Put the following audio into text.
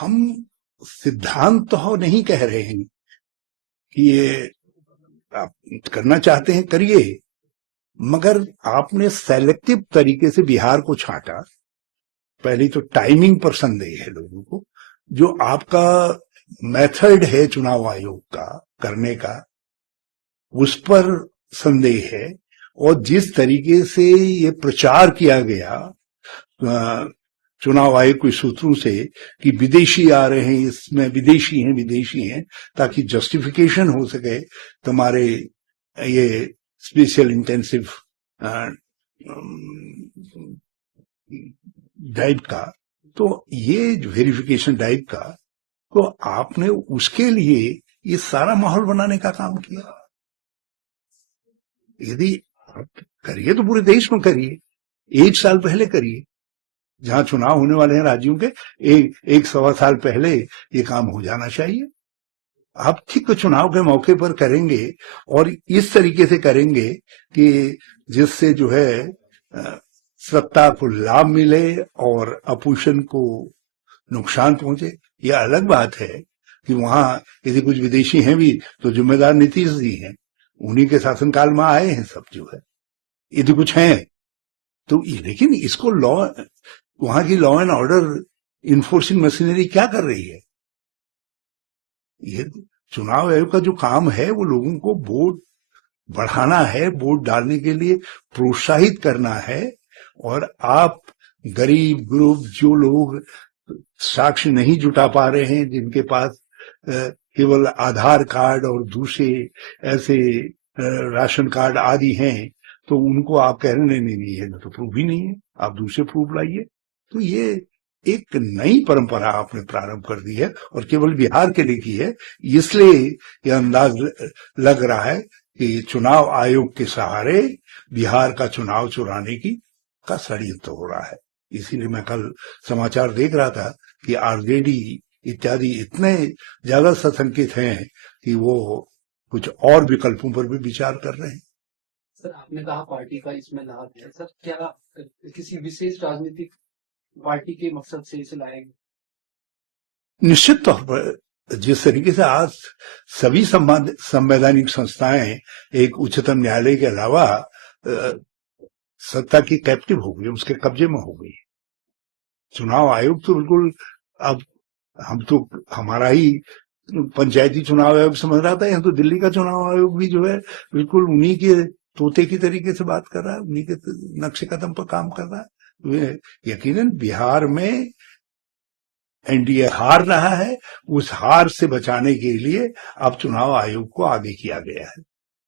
हम सिद्धांत तो नहीं कह रहे हैं कि ये आप करना चाहते हैं करिए, मगर आपने सेलेक्टिव तरीके से बिहार को छांटा। पहली तो टाइमिंग पर संदेह है लोगों को, जो आपका मेथड है चुनाव आयोग का करने का उस पर संदेह है, और जिस तरीके से ये प्रचार किया गया चुनाव आयोग के सूत्रों से कि विदेशी आ रहे हैं, इसमें विदेशी हैं, ताकि जस्टिफिकेशन हो सके तुम्हारे ये स्पेशल इंटेंसिव ड्राइव का, तो ये वेरिफिकेशन ड्राइव का, तो आपने उसके लिए ये सारा माहौल बनाने का काम किया। यदि आप करिए तो पूरे देश में करिए, 1 साल पहले करिए, जहां चुनाव होने वाले हैं राज्यों के, एक सवा साल पहले ये काम हो जाना चाहिए। आप ठीक चुनाव के मौके पर करेंगे और इस तरीके से करेंगे कि जिससे जो है सत्ता को लाभ मिले और अपोजिशन को नुकसान पहुंचे। यह अलग बात है कि वहां यदि कुछ विदेशी हैं भी तो जिम्मेदार नीतीश जी हैं, उन्हीं के शासनकाल में आए हैं सब जो है। यदि कुछ हैं तो लेकिन इसको लॉ, वहां की law and order enforcing machinery क्या कर रही है? ये चुनाव आयोग का जो काम है वो लोगों को वोट बढ़ाना है, वोट डालने के लिए प्रोत्साहित करना है। और आप गरीब ग्रुप, जो लोग साक्ष्य नहीं जुटा पा रहे हैं, जिनके पास केवल आधार कार्ड और दूसरे ऐसे राशन कार्ड आदि हैं, तो उनको आप कह रहे नहीं है तो प्रूफ ही नहीं है, आप दूसरे प्रूफ लाइए। तो ये एक नई परंपरा आपने प्रारंभ कर दी है और केवल बिहार के लिए की है। इसलिए यह अंदाज लग रहा है कि चुनाव आयोग के सहारे बिहार का चुनाव चुराने का षड्यंत्र हो रहा है। इसीलिए मैं कल समाचार देख रहा था कि आरजेडी इत्यादि इतने ज्यादा सशंकित हैं कि वो कुछ और विकल्पों पर भी विचार कर रहे हैं। सर, आपने कहा पार्टी का इसमें लाभ है, सर क्या किसी विशेष राजनीतिक पार्टी के मकसद से इसे लाया गया? निश्चित तौर पर जिस तरीके से आज सभी संवैधानिक संस्थाएं एक उच्चतम न्यायालय के अलावा सत्ता की कैप्टिव हो गई, उसके कब्जे में हो गई। चुनाव आयोग तो बिल्कुल, अब हम तो हमारा ही पंचायती चुनाव आयोग समझ रहा था, यहाँ तो दिल्ली का चुनाव आयोग भी जो है बिल्कुल उन्हीं के तोते की तरीके से बात कर रहा है, उन्हीं के नक्शे कदम पर काम कर रहा है। यकीनन बिहार में एनडीए हार रहा है, उस हार से बचाने के लिए अब चुनाव आयोग को आगे किया गया है।